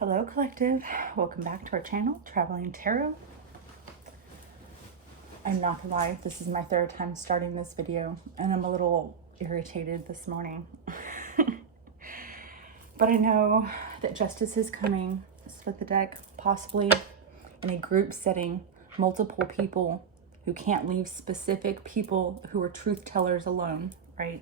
Hello collective, welcome back to our channel, Traveling Tarot. I'm not gonna lie, this is my third time starting this video and I'm a little irritated this morning. But I know that justice is coming. Split the deck, possibly in a group setting, multiple people who can't leave specific people who are truth tellers alone, right?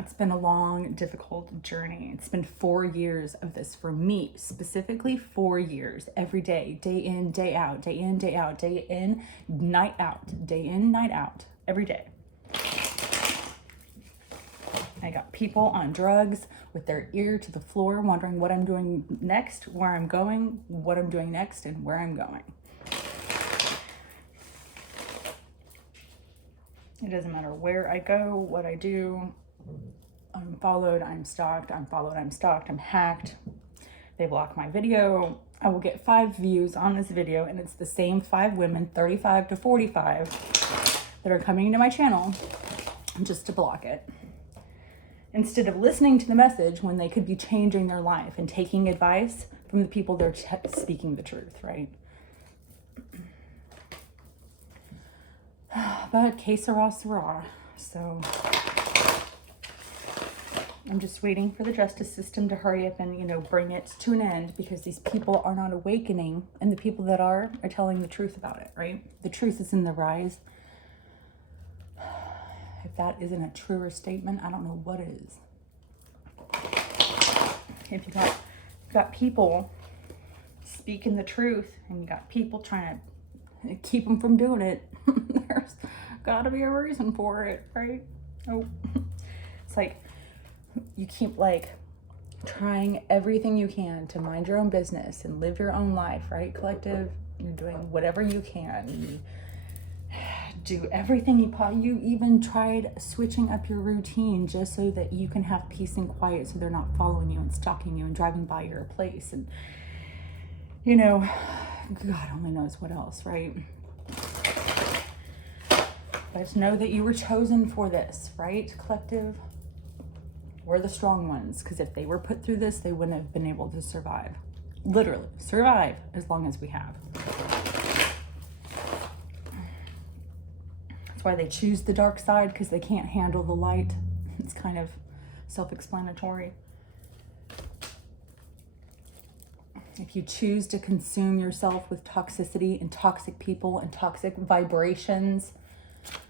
It's been a long, difficult journey. It's been 4 years of this for me, specifically 4 years, every day, day in, day out, day in, day out, day in, night out, day in, night out, every day. I got people on drugs with their ear to the floor, wondering what I'm doing next, where I'm going, what I'm doing next, and where I'm going. It doesn't matter where I go, what I do. I'm followed, I'm stalked, I'm followed, I'm stalked, I'm hacked. They block my video. I will get 5 views on this video and it's the same 5 women, 35 to 45, that are coming to my channel just to block it. Instead of listening to the message when they could be changing their life and taking advice from the people they're speaking the truth, right? But que sera, sera. So I'm just waiting for the justice system to hurry up and, bring it to an end, because these people are not awakening, and the people that are telling the truth about it, right? The truth is in the rise. If that isn't a truer statement, I don't know what is. If you got people speaking the truth and you got people trying to keep them from doing it, there's gotta be a reason for it, right? Oh, it's like, you keep trying everything you can to mind your own business and live your own life, right, collective? You're doing whatever you can. You do everything you even tried switching up your routine just so that you can have peace and quiet, so they're not following you and stalking you and driving by your place. And, God only knows what else, right? But know that you were chosen for this, right, collective? We're the strong ones, because if they were put through this, they wouldn't have been able to survive. Literally, survive as long as we have. That's why they choose the dark side, because they can't handle the light. It's kind of self-explanatory. If you choose to consume yourself with toxicity and toxic people and toxic vibrations,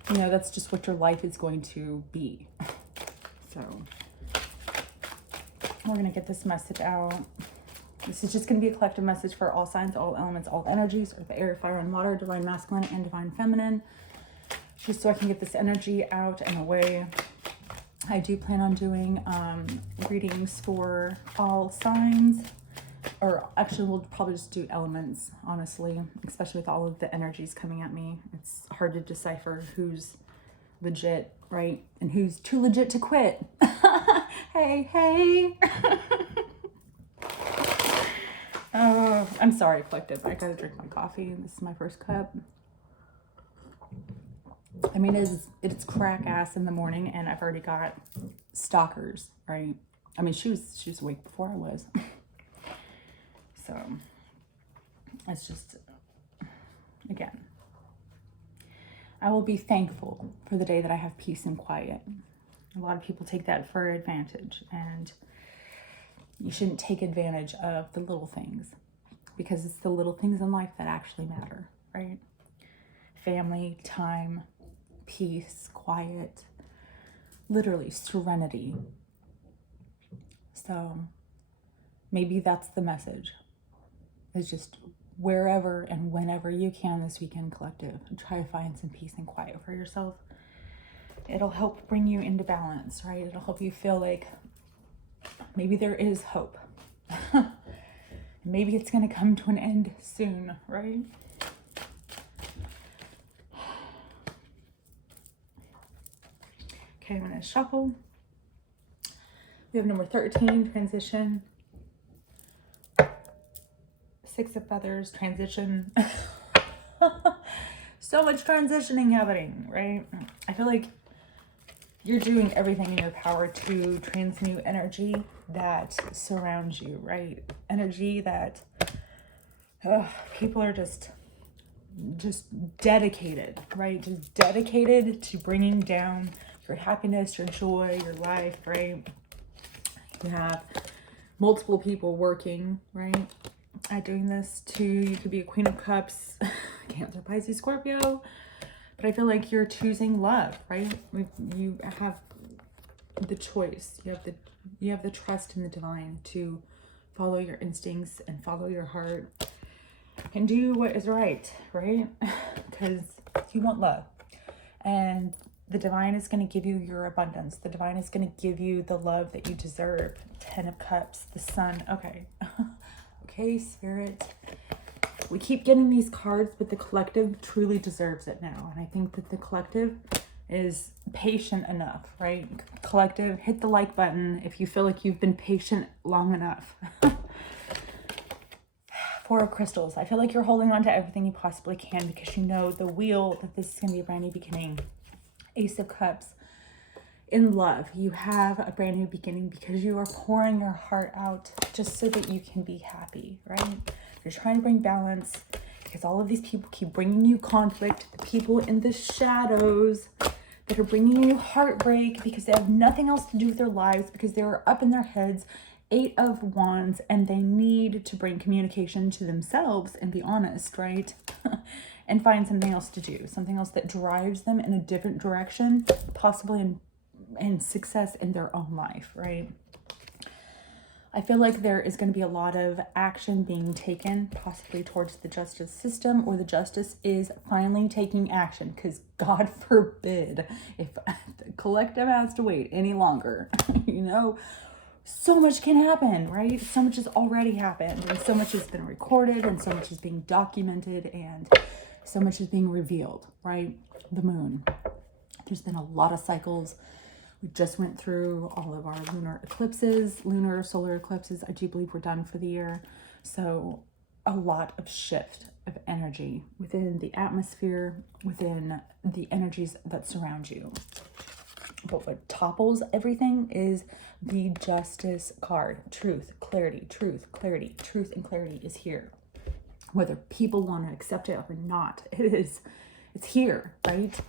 that's just what your life is going to be. So we're going to get this message out. This is just going to be a collective message for all signs, all elements, all energies, earth, air, fire, and water, divine masculine and divine feminine, just so I can get this energy out and away. I do plan on doing readings for all signs, or actually we'll probably just do elements, honestly, especially with all of the energies coming at me. It's hard to decipher who's legit, right, and who's too legit to quit. Hey. Oh, I'm sorry, collective. I gotta drink my coffee. This is my first cup. I mean, it's crack ass in the morning, and I've already got stalkers, right? I mean, she was awake before I was. So it's just, again, I will be thankful for the day that I have peace and quiet. A lot of people take that for advantage, and you shouldn't take advantage of the little things, because it's the little things in life that actually matter, right? Family, time, peace, quiet, literally serenity. So maybe that's the message. It's just wherever and whenever you can this weekend, collective, try to find some peace and quiet for yourself. It'll help bring you into balance, right? It'll help you feel like maybe there is hope. Maybe it's going to come to an end soon, right? Okay, I'm going to shuffle. We have number 13, transition. 6 of feathers, transition. So much transitioning happening, right? I feel like you're doing everything in your power to transmute energy that surrounds you, right? Energy that people are just dedicated, right? Just dedicated to bringing down your happiness, your joy, your life, right? You have multiple people working, right, at doing this too. You could be a Queen of Cups, Cancer, Pisces, Scorpio, but I feel like you're choosing love, right? You have the choice. You have the trust in the divine to follow your instincts and follow your heart and do what is right, right? Because you want love, and the divine is going to give you your abundance. The divine is going to give you the love that you deserve. 10 of Cups, the Sun. Okay. Okay, Spirit. We keep getting these cards, but the collective truly deserves it now. And I think that the collective is patient enough, right? Collective, hit the like button if you feel like you've been patient long enough. 4 of Crystals. I feel like you're holding on to everything you possibly can because you know the wheel that this is going to be a brand new beginning. Ace of Cups. In love, you have a brand new beginning because you are pouring your heart out just so that you can be happy, right? You're trying to bring balance because all of these people keep bringing you conflict. The people in the shadows that are bringing you heartbreak because they have nothing else to do with their lives, because they're up in their heads. 8 of Wands, and they need to bring communication to themselves and be honest, right? And find something else to do, something else that drives them in a different direction, possibly in success in their own life, right? I feel like there is going to be a lot of action being taken, possibly towards the justice system, or the justice is finally taking action, because God forbid if the collective has to wait any longer, you know, so much can happen, right? So much has already happened, and so much has been recorded, and so much is being documented, and so much is being revealed, right? The moon. There's been a lot of cycles. We just went through all of our lunar eclipses, lunar solar eclipses. I do believe we're done for the year. So a lot of shift of energy within the atmosphere, within the energies that surround you. But what topples everything is the Justice card. Truth, clarity, truth, clarity, truth and clarity is here. Whether people want to accept it or not, it's here, right?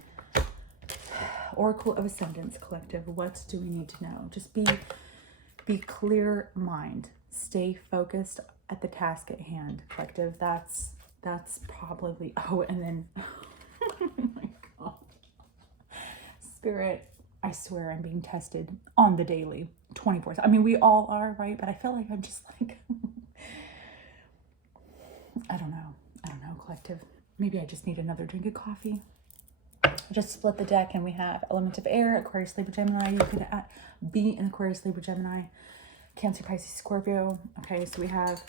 Oracle of Ascendance Collective. What do we need to know? Just be clear mind. Stay focused at the task at hand, collective. That's probably, oh, and then, oh my God. Spirit, I swear I'm being tested on the daily, 24/7. I mean, we all are, right? But I feel like I'm just like, I don't know, collective. Maybe I just need another drink of coffee. Just split the deck, and we have element of air, Aquarius, Libra, Gemini. You could be in Aquarius, Libra, Gemini, Cancer, Pisces, Scorpio. Okay, so we have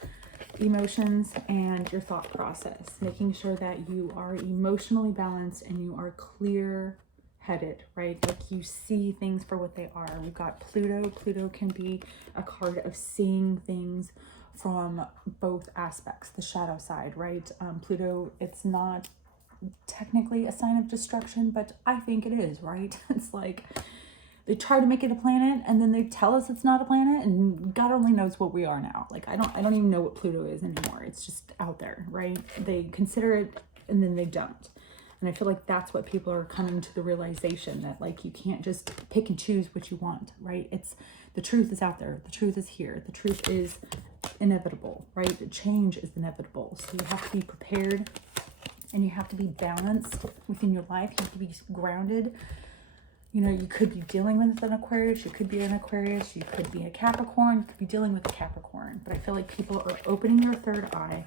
emotions and your thought process, making sure that you are emotionally balanced and you are clear-headed, right? Like you see things for what they are. We've got Pluto. Pluto can be a card of seeing things from both aspects, the shadow side, right? Pluto, it's not technically a sign of destruction, but I think it is, right? It's like they try to make it a planet and then they tell us it's not a planet, and God only knows what we are now. Like I don't even know what Pluto is anymore. It's just out there, right? They consider it and then they don't. And I feel like that's what people are coming to the realization, that like you can't just pick and choose what you want, right? It's the truth is out there. The truth is here. The truth is inevitable, right? The change is inevitable. So you have to be prepared. And you have to be balanced within your life. You have to be grounded. You know, you could be dealing with an Aquarius. You could be an Aquarius. You could be a Capricorn. You could be dealing with a Capricorn. But I feel like people are opening your third eye.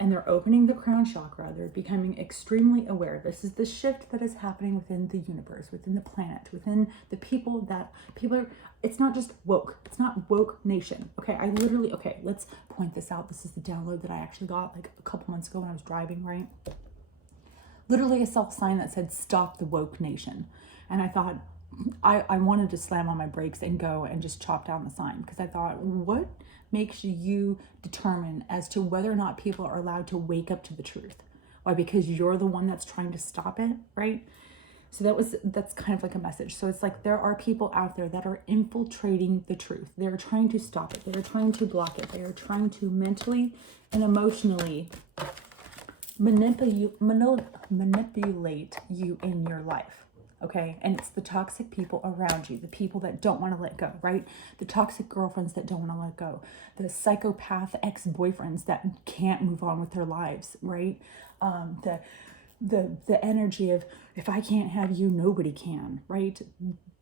And they're opening the crown chakra. They're becoming extremely aware. This is the shift that is happening within the universe, within the planet, within the people that people are. It's not just woke. It's not woke nation. Okay, okay, let's point this out. This is the download that I actually got like a couple months ago when I was driving, right? Literally, I saw a sign that said, "Stop the woke nation." And I thought, I wanted to slam on my brakes and go and just chop down the sign, because I thought, what makes you determine as to whether or not people are allowed to wake up to the truth? Why? Because you're the one that's trying to stop it, right? that's kind of like a message. So it's like there are people out there that are infiltrating the truth. They're trying to stop it. They're trying to block it. They are trying to mentally and emotionally manipulate you in your life. Okay. And it's the toxic people around you, the people that don't want to let go, right? The toxic girlfriends that don't want to let go, the psychopath ex-boyfriends that can't move on with their lives, right? The energy of, if I can't have you, nobody can, right?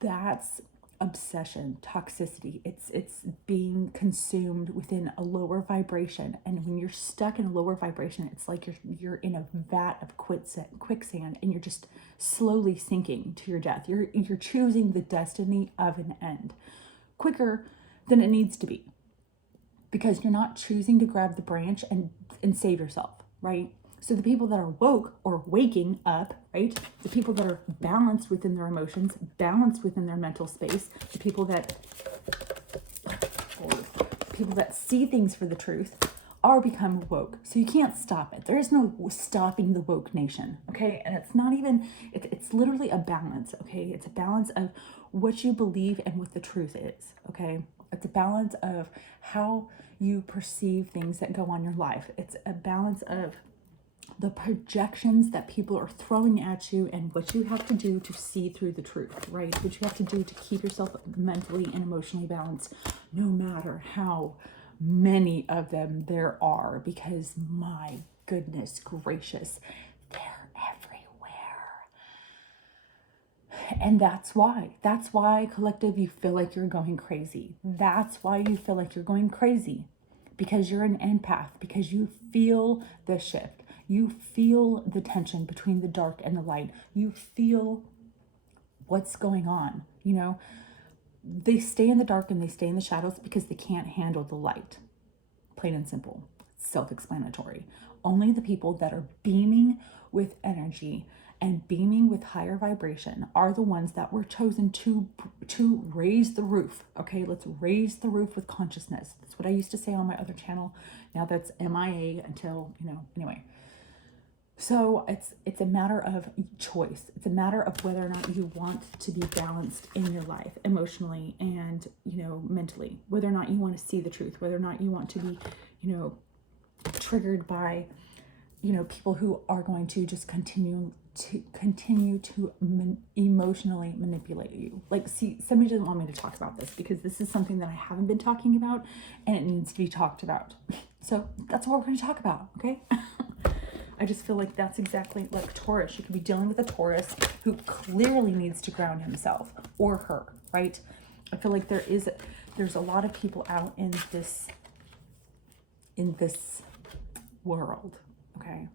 That's obsession, toxicity. It's being consumed within a lower vibration. And when you're stuck in a lower vibration, it's like you're in a vat of quicksand and you're just slowly sinking to your death. You're choosing the destiny of an end quicker than it needs to be, because you're not choosing to grab the branch and save yourself, right? So the people that are woke or waking up, right? The people that are balanced within their emotions, balanced within their mental space, the people that see things for the truth are become woke. So you can't stop it. There is no stopping the woke nation, okay? And it's not even, it's literally a balance, okay? It's a balance of what you believe and what the truth is, okay? It's a balance of how you perceive things that go on in your life. It's a balance of the projections that people are throwing at you and what you have to do to see through the truth, right? What you have to do to keep yourself mentally and emotionally balanced, no matter how many of them there are, because my goodness gracious, they're everywhere. And that's why collective, you feel like you're going crazy. That's why you feel like you're going crazy, because you're an empath, because you feel the shift. You feel the tension between the dark and the light. You feel what's going on. You know, they stay in the dark and they stay in the shadows because they can't handle the light. Plain and simple. Self-explanatory. Only the people that are beaming with energy and beaming with higher vibration are the ones that were chosen to raise the roof. Okay, let's raise the roof with consciousness. That's what I used to say on my other channel. Now that's MIA until, anyway. So it's a matter of choice. It's a matter of whether or not you want to be balanced in your life, emotionally and, mentally. Whether or not you want to see the truth, whether or not you want to be, triggered by, people who are going to just continue to emotionally manipulate you. Like, see, somebody doesn't want me to talk about this because this is something that I haven't been talking about and it needs to be talked about. So that's what we're going to talk about, okay? I just feel like that's exactly like Taurus. You could be dealing with a Taurus who clearly needs to ground himself or her, right? I feel like there's a lot of people out in this world, okay?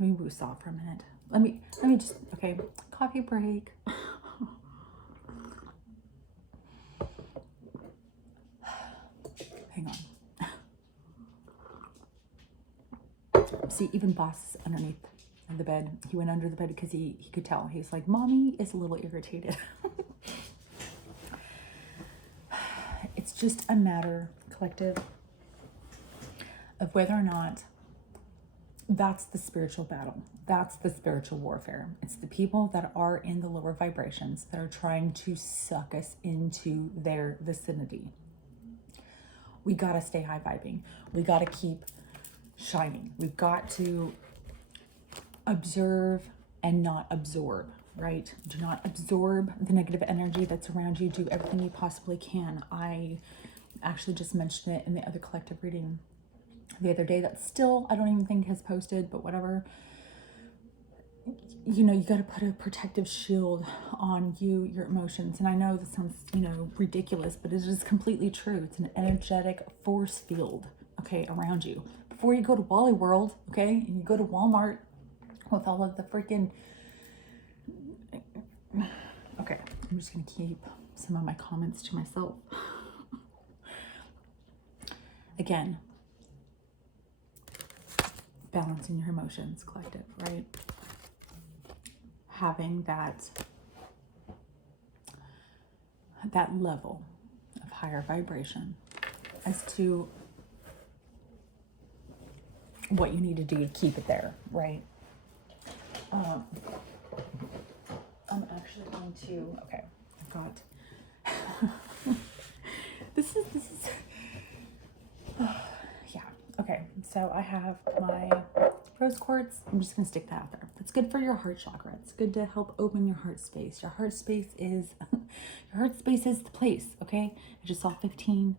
Let me woosah for a minute. Let me just, okay, coffee break. Hang on. See, even Boss is underneath the bed. He went under the bed because he could tell. He's like, Mommy is a little irritated. It's just a matter, collective, of whether or not that's the spiritual battle. That's the spiritual warfare. It's the people that are in the lower vibrations that are trying to suck us into their vicinity. We got to stay high vibing. We got to keep shining. We've got to observe and not absorb, right? Do not absorb the negative energy that's around you. Do everything you possibly can. I actually just mentioned it in the other collective reading the other day that still I don't even think has posted, but whatever. You got to put a protective shield on your emotions. And I know this sounds, ridiculous, but it is completely true. It's an energetic force field, okay, around you. Before you go to Wally World, okay, and you go to Walmart with all of the freaking... Okay, I'm just going to keep some of my comments to myself. Again, balancing your emotions, collective, right? Having that level of higher vibration as to what you need to do to keep it there, right? actually going to, okay, I've got, this is, yeah, okay, so I have my rose quartz. I'm just going to stick that out there. It's good for your heart chakra. It's good to help open your heart space. Your heart space is, your heart space is the place, okay? I just saw 15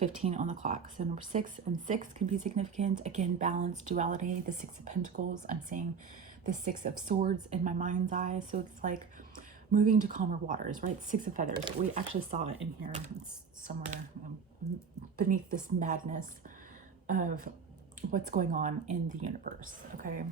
on the clock. So number 6 and 6 can be significant. Again, balance, duality, the 6 of Pentacles. I'm seeing the 6 of Swords in my mind's eye. So it's like moving to calmer waters, right? 6 of Feathers. We actually saw it in here. It's somewhere beneath this madness of what's going on in the universe, okay?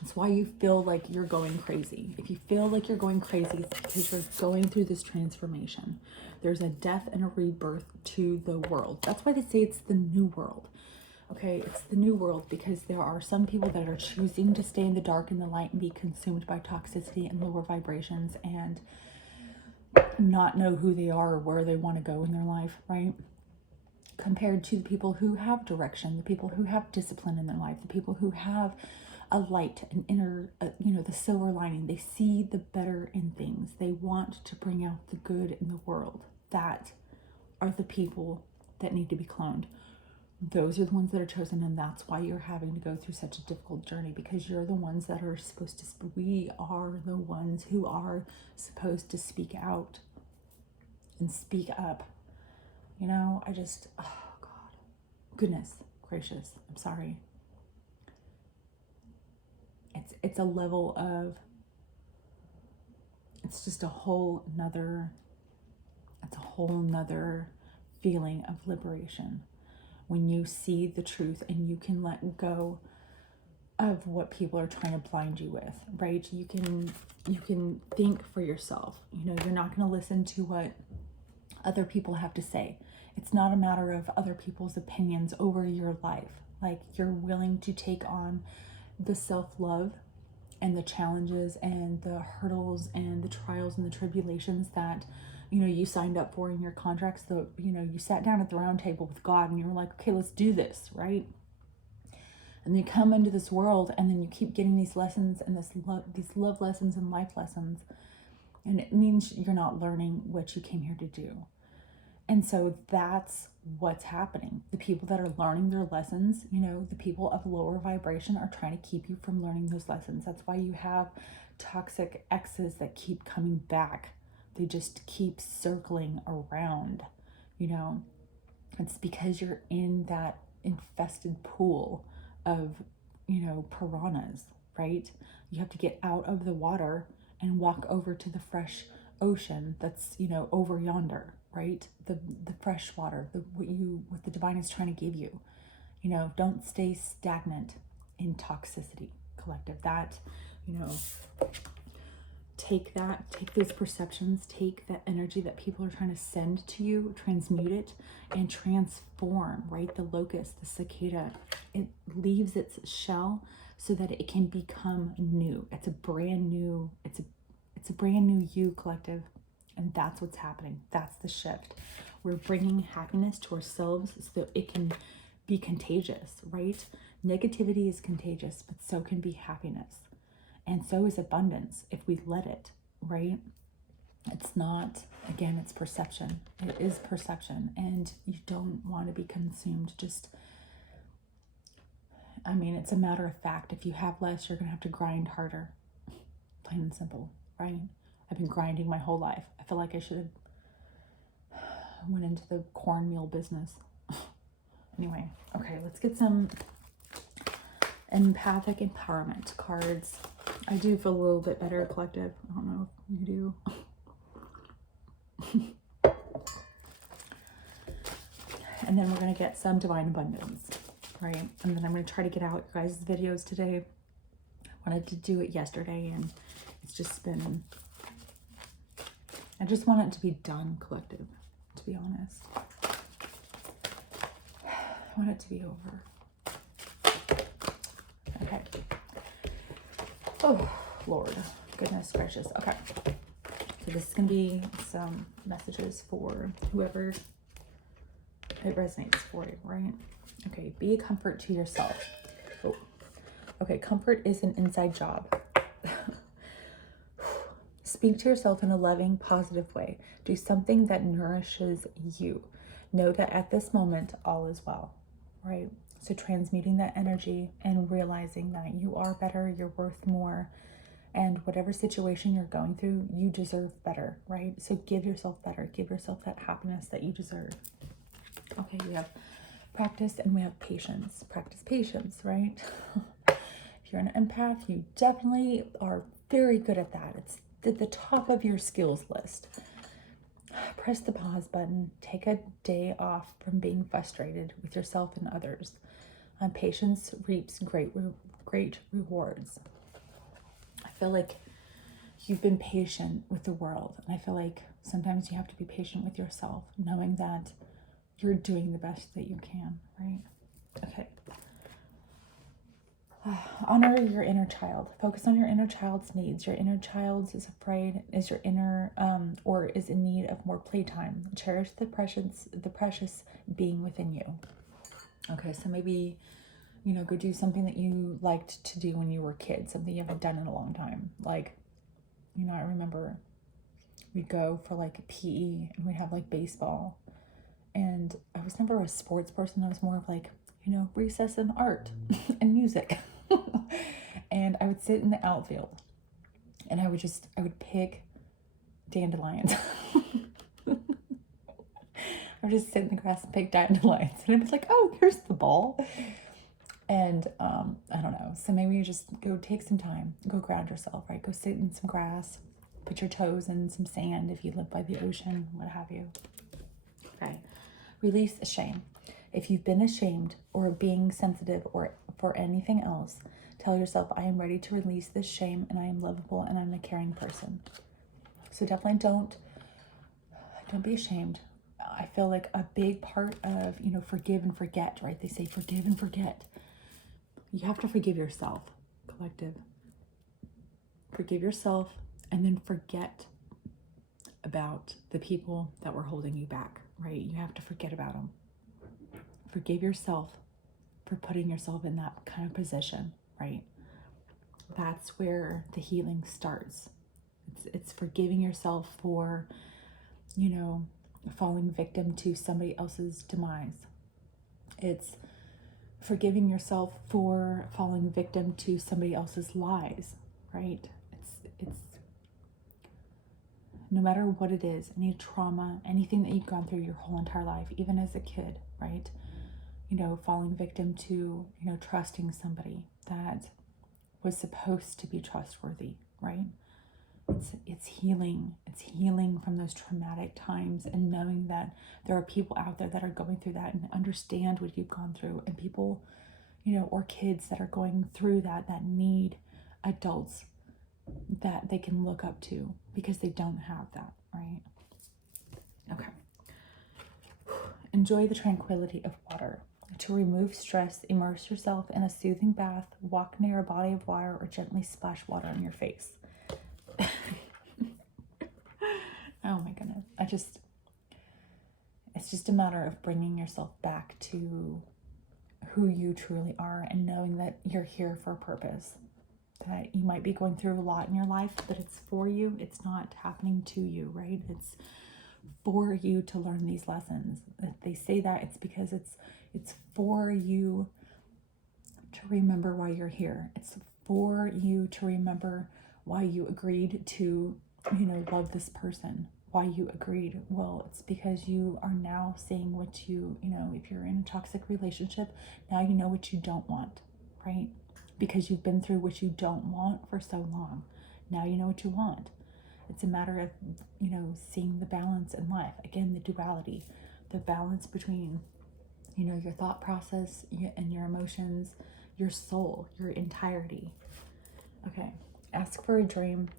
That's why you feel like you're going crazy. If you feel like you're going crazy, it's because you're going through this transformation. There's a death and a rebirth to the world. That's why they say it's the new world. Okay, it's the new world because there are some people that are choosing to stay in the dark and the light and be consumed by toxicity and lower vibrations and not know who they are or where they want to go in their life, right? Compared to the people who have direction, the people who have discipline in their life, the people who have a light, an inner, the silver lining. They see the better in things. They want to bring out the good in the world. That are the people that need to be cloned. Those are the ones that are chosen, and that's why you're having to go through such a difficult journey, because you're the ones that are supposed to, we are the ones who are supposed to speak out and speak up. You know, I just, oh God, goodness gracious, I'm sorry. It's a level of, it's just a whole nother, it's a whole nother feeling of liberation when you see the truth and you can let go of what people are trying to blind you with, right? You can think for yourself. You know, you're not going to listen to what other people have to say. It's not a matter of other people's opinions over your life. Like, you're willing to take on the self-love and the challenges and the hurdles and the trials and the tribulations that, you know, you signed up for in your contracts. You sat down at the round table with God and you were like, okay, let's do this, right? And you come into this world and then you keep getting these lessons and these love lessons and life lessons. And it means you're not learning what you came here to do. And so that's what's happening. The people that are learning their lessons, you know, the people of lower vibration are trying to keep you from learning those lessons. That's why you have toxic exes that keep coming back. They just keep circling around, you know. It's because you're in that infested pool of, you know, piranhas, right? You have to get out of the water and walk over to the fresh ocean that's, you know, over yonder, right? The fresh water, what the divine is trying to give you. You know, don't stay stagnant in toxicity, collective. That, you know, take those perceptions, take that energy that people are trying to send to you, transmute it and transform, right? The locust, the cicada, it leaves its shell so that it can become new. It's a brand new you, collective. And that's what's happening. That's the shift. We're bringing happiness to ourselves so it can be contagious, right? Negativity is contagious, but so can be happiness. And so is abundance if we let it, right? It's not, again, it's perception. It is perception. And you don't want to be consumed. Just, I mean, it's a matter of fact. If you have less, you're going to have to grind harder. Plain and simple, right? I've been grinding my whole life. I feel like I should have went into the cornmeal business. Anyway, okay, let's get some empathic empowerment cards. I do feel a little bit better, collective. I don't know if you do. And then we're going to get some divine abundance, right? And then I'm going to try to get out your guys' videos today. I wanted to do it yesterday, and it's just been... I just want it to be done, collective, to be honest. I want it to be over. Okay. Oh, Lord. Goodness gracious. Okay. So this is going to be some messages for whoever it resonates for you, right? Okay. Be a comfort to yourself. Oh. Okay. Comfort is an inside job. Speak to yourself in a loving, positive way. Do something that nourishes you. Know that at this moment, all is well, right? So transmuting that energy and realizing that you are better, you're worth more, and whatever situation you're going through, you deserve better, right? So give yourself better. Give yourself that happiness that you deserve. Okay, we have practice and we have patience. Practice patience, right? If you're an empath, you definitely are very good at that. It's at the top of your skills list. Press the pause button. Take a day off from being frustrated with yourself and others. Patience reaps great rewards. I feel like you've been patient with the world, and I feel like sometimes you have to be patient with yourself, knowing that you're doing the best that you can, right? Okay. Honor your inner child. Focus on your inner child's needs. Your inner child is afraid, is your inner, or is in need of more playtime. Cherish the precious being within you. Okay, so maybe, go do something that you liked to do when you were a kid, something you haven't done in a long time. Like, I remember we'd go for like PE and we'd have like baseball. And I was never a sports person. I was more of like, recess and art and music. And I would sit in the outfield and I would pick dandelions. I would just sit in the grass and pick dandelions. And it was like, oh, here's the ball. And I don't know. So maybe you just go take some time, go ground yourself, right? Go sit in some grass, put your toes in some sand if you live by the ocean, what have you. Okay. Release shame. If you've been ashamed or being sensitive or for anything else, tell yourself, I am ready to release this shame and I am lovable and I'm a caring person. So definitely don't be ashamed. I feel like a big part of, forgive and forget, right? They say forgive and forget. You have to forgive yourself, collective. Forgive yourself and then forget about the people that were holding you back, right? You have to forget about them. Forgive yourself for putting yourself in that kind of position, right? That's where the healing starts. It's forgiving yourself for, falling victim to somebody else's demise. It's forgiving yourself for falling victim to somebody else's lies, right? It's no matter what it is, any trauma, anything that you've gone through your whole entire life, even as a kid, right? Falling victim to, trusting somebody that was supposed to be trustworthy, right? It's healing. It's healing from those traumatic times and knowing that there are people out there that are going through that and understand what you've gone through, and people, or kids that are going through that need adults that they can look up to because they don't have that, right? Okay. Enjoy the tranquility of water. To remove stress, immerse yourself in a soothing bath, walk near a body of water, or gently splash water on your face. Oh my goodness. It's just a matter of bringing yourself back to who you truly are and knowing that you're here for a purpose. That you might be going through a lot in your life, but it's for you. It's not happening to you, right? It's for you to learn these lessons. If they say that, it's because it's for you to remember why you're here. It's for you to remember why you agreed to, love this person. Why you agreed. Well, it's because you are now seeing what you, if you're in a toxic relationship, now you know what you don't want, right? Because you've been through what you don't want for so long. Now you know what you want. It's a matter of, seeing the balance in life. Again, the duality, the balance between, your thought process and your emotions, your soul, your entirety. Okay. Ask for a dream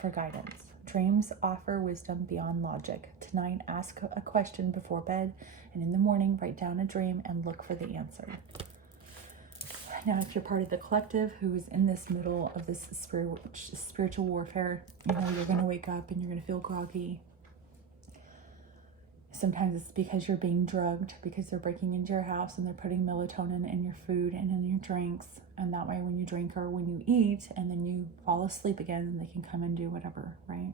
for guidance. Dreams offer wisdom beyond logic. Tonight, ask a question before bed, and in the morning, write down a dream and look for the answer. Now, if you're part of the collective who is in this middle of this spiritual warfare, you're going to wake up and you're going to feel groggy. Sometimes it's because you're being drugged, because they're breaking into your house and they're putting melatonin in your food and in your drinks. And that way when you drink or when you eat and then you fall asleep again, they can come and do whatever, right?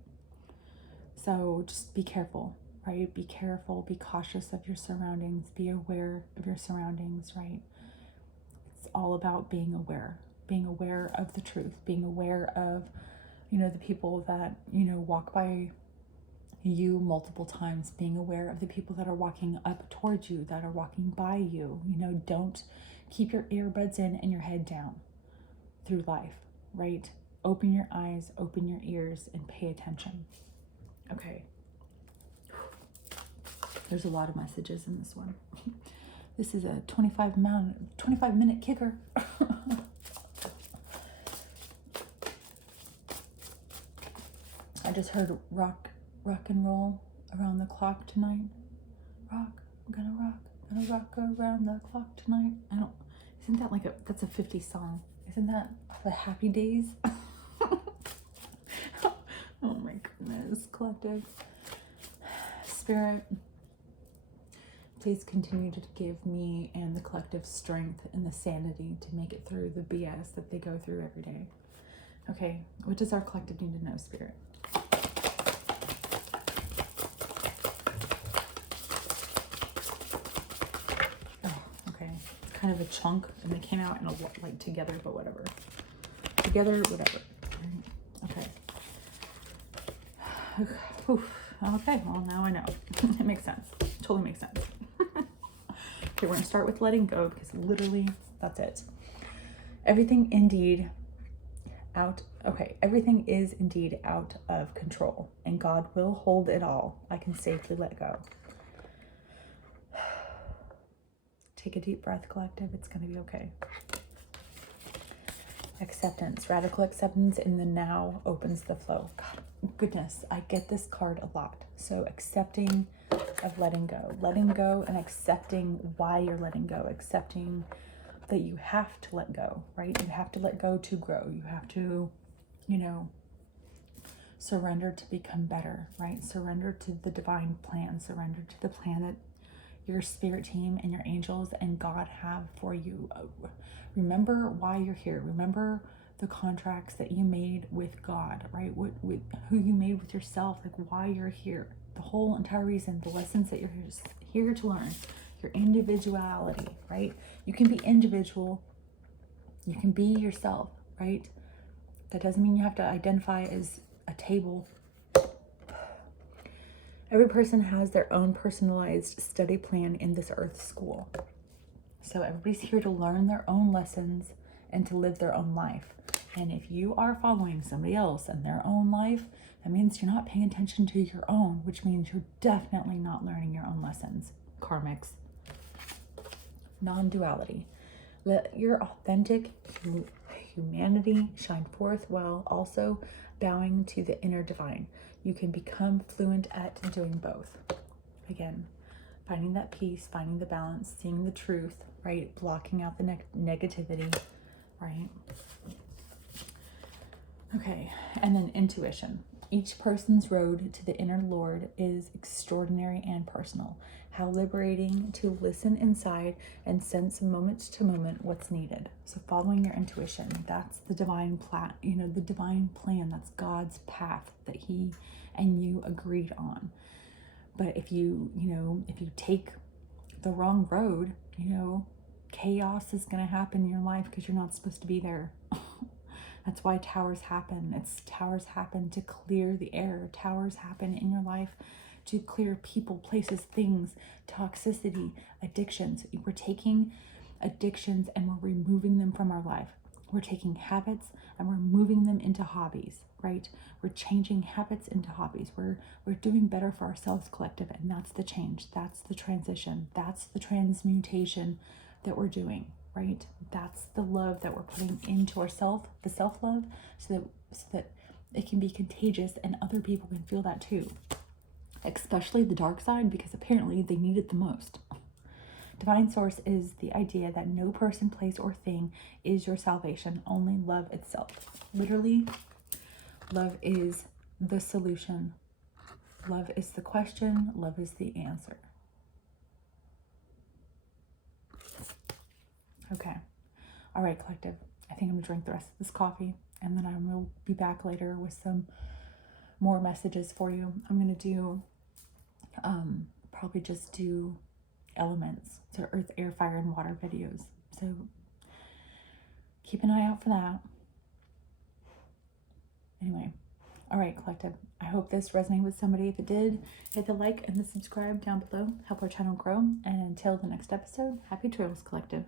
So just be careful, right? Be careful, be cautious of your surroundings, be aware of your surroundings, right? It's all about being aware of the truth, being aware of, the people that, walk by you multiple times, being aware of the people that are walking up towards you, that are walking by you. Don't keep your earbuds in and your head down through life, right? Open your eyes, open your ears, and pay attention. Okay. There's a lot of messages in this one. This is a 25-minute kicker. I just heard rock and roll around the clock tonight. I'm gonna rock around the clock tonight. Isn't that that's a 50s song? Isn't that the Happy Days? Oh my goodness, collective. Spirit, please continue to give me and the collective strength and the sanity to make it through the BS that they go through every day. Okay, what does our collective need to know, Spirit? Kind of a chunk, and they came out in together, but whatever. Together, whatever. Okay. Okay, well now I know. It makes sense. Totally makes sense. Okay, we're gonna start with letting go because literally that's it. Everything is indeed out of control, and God will hold it all. I can safely let go. Take a deep breath, collective. It's going to be okay. Acceptance. Radical acceptance in the now opens the flow. God, goodness, I get this card a lot. So accepting of letting go. Letting go and accepting why you're letting go. Accepting that you have to let go, right? You have to let go to grow. You have to, surrender to become better, right? Surrender to the divine plan. Surrender to the plan that your spirit team and your angels and God have for you. Remember why you're here. Remember the contracts that you made with God, right? Who you made with yourself, why you're here. The whole entire reason, the lessons that you're here to learn. Your individuality, right? You can be individual. You can be yourself, right? That doesn't mean you have to identify as a table. Every person has their own personalized study plan in this earth school. So everybody's here to learn their own lessons and to live their own life. And if you are following somebody else and their own life, that means you're not paying attention to your own, which means you're definitely not learning your own lessons. Karmics. Non-duality. Let your authentic humanity shine forth while also bowing to the inner divine. You can become fluent at doing both. Again, finding that peace, finding the balance, seeing the truth, right? Blocking out the negativity, right? Okay, and then intuition. Each person's road to the inner Lord is extraordinary and personal. How liberating to listen inside and sense moment to moment what's needed. So following your intuition, that's the divine plan, the divine plan, that's God's path that he and you agreed on. But if you take the wrong road, chaos is going to happen in your life because you're not supposed to be there. That's why towers happen. Towers happen to clear the air. Towers happen in your life to clear people, places, things, toxicity, addictions. We're taking addictions and we're removing them from our life. We're taking habits and we're moving them into hobbies, right? We're changing habits into hobbies. We're doing better for ourselves, collective, and that's the change. That's the transition. That's the transmutation that we're doing, right? That's the love that we're putting into ourselves, the self-love, so that it can be contagious and other people can feel that too. Especially the dark side, because apparently they need it the most. Divine source is the idea that no person, place, or thing is your salvation, only love itself. Literally, love is the solution Love is the question. Love is the answer. Okay. All right, collective. I think I'm going to drink the rest of this coffee, and then I will be back later with some more messages for you. I'm going to do, probably just do elements. So earth, air, fire, and water videos. So keep an eye out for that. Anyway. All right, collective. I hope this resonated with somebody. If it did, hit the like and the subscribe down below. Help our channel grow. And until the next episode, happy trails, collective.